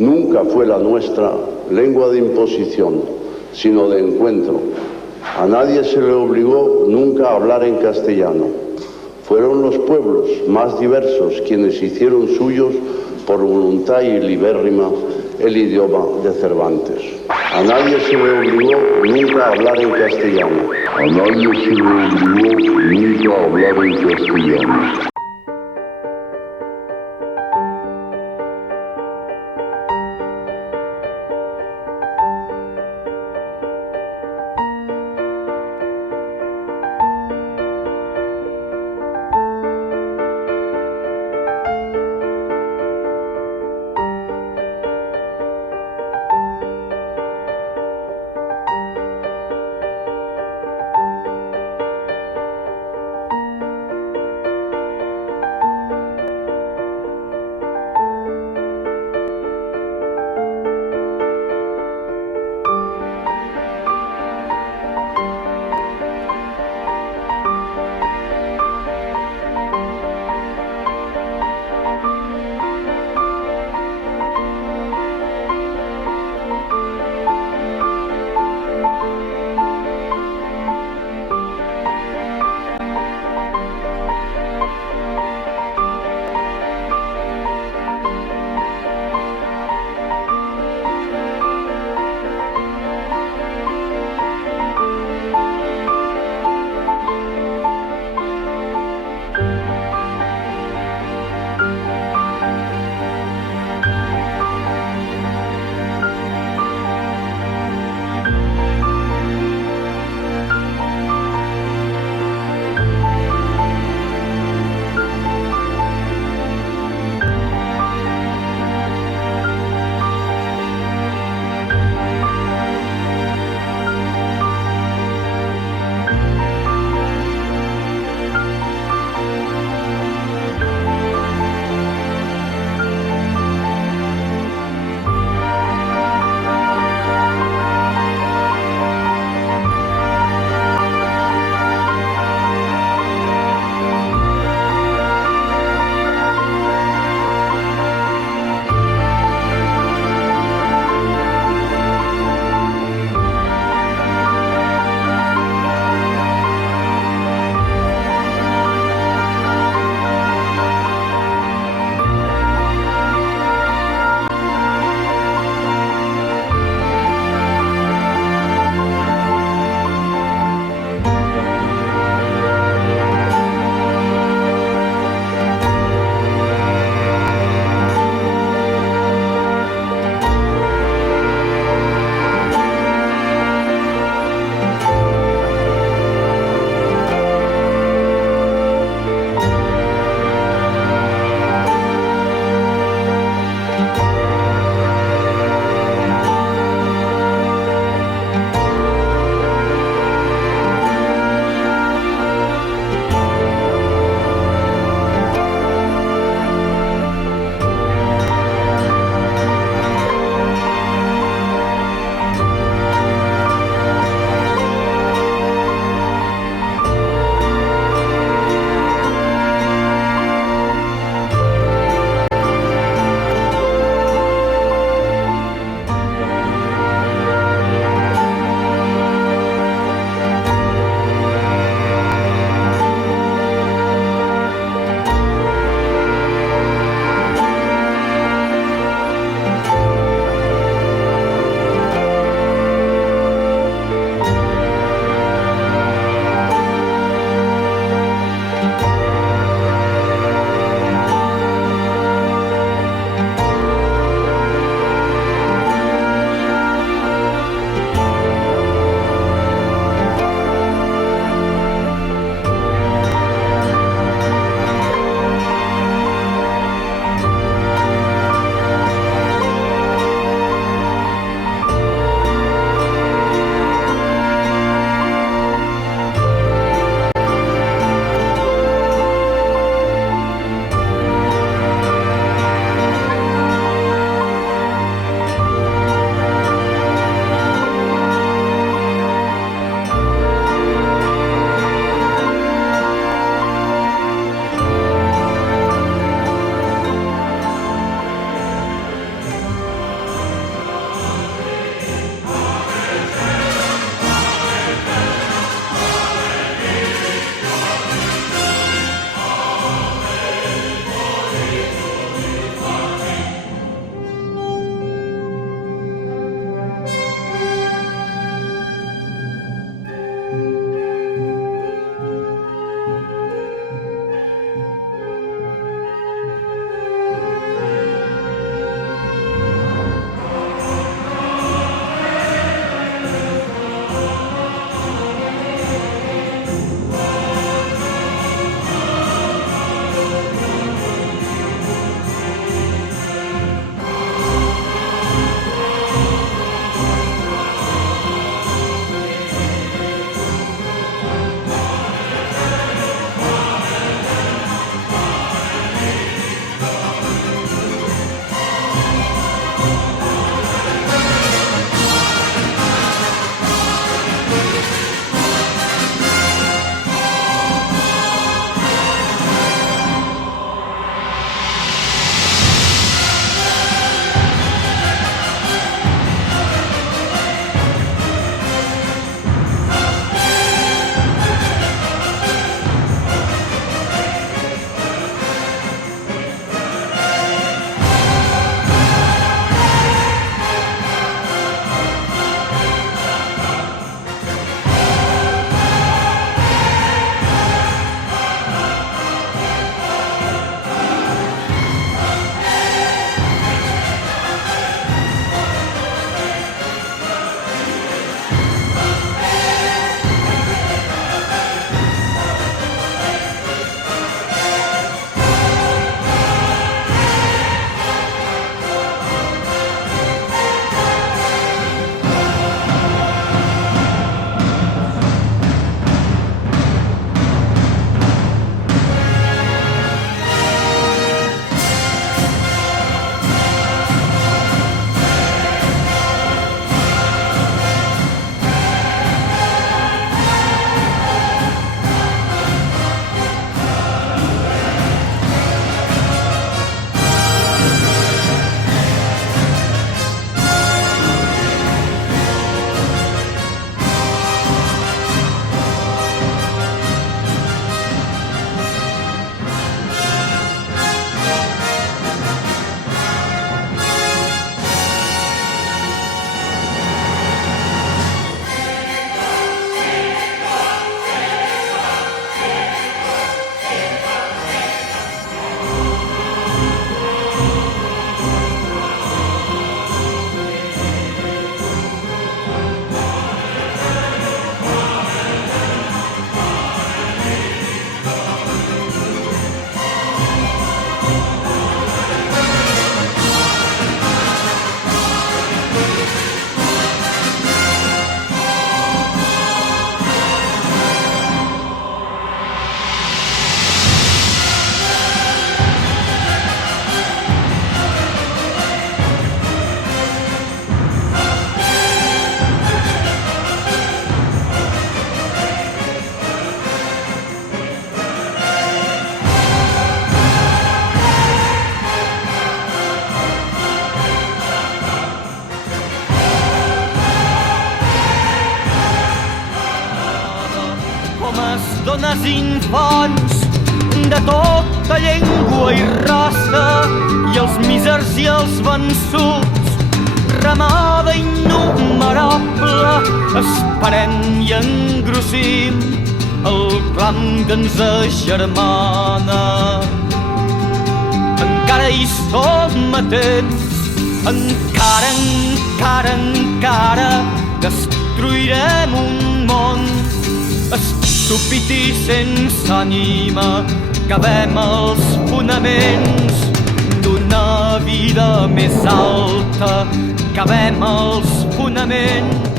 Nunca fue la nuestra lengua de imposición, sino de encuentro. A nadie se le obligó nunca a hablar en castellano. Fueron los pueblos más diversos quienes hicieron suyos por voluntad y libérrima el idioma de Cervantes. A nadie se le obligó nunca a hablar en castellano. A nadie se le obligó nunca a hablar en castellano. dones i infants de tota llengua i raça, i els mísers i els vençuts, ramada innumerable, esperem i engrossim el clam que ens agermana. Encara hi som a temps, encara destruirem un món estúpid i sense ànima. Cavem els fonaments d'una vida més alta. Cavem els fonaments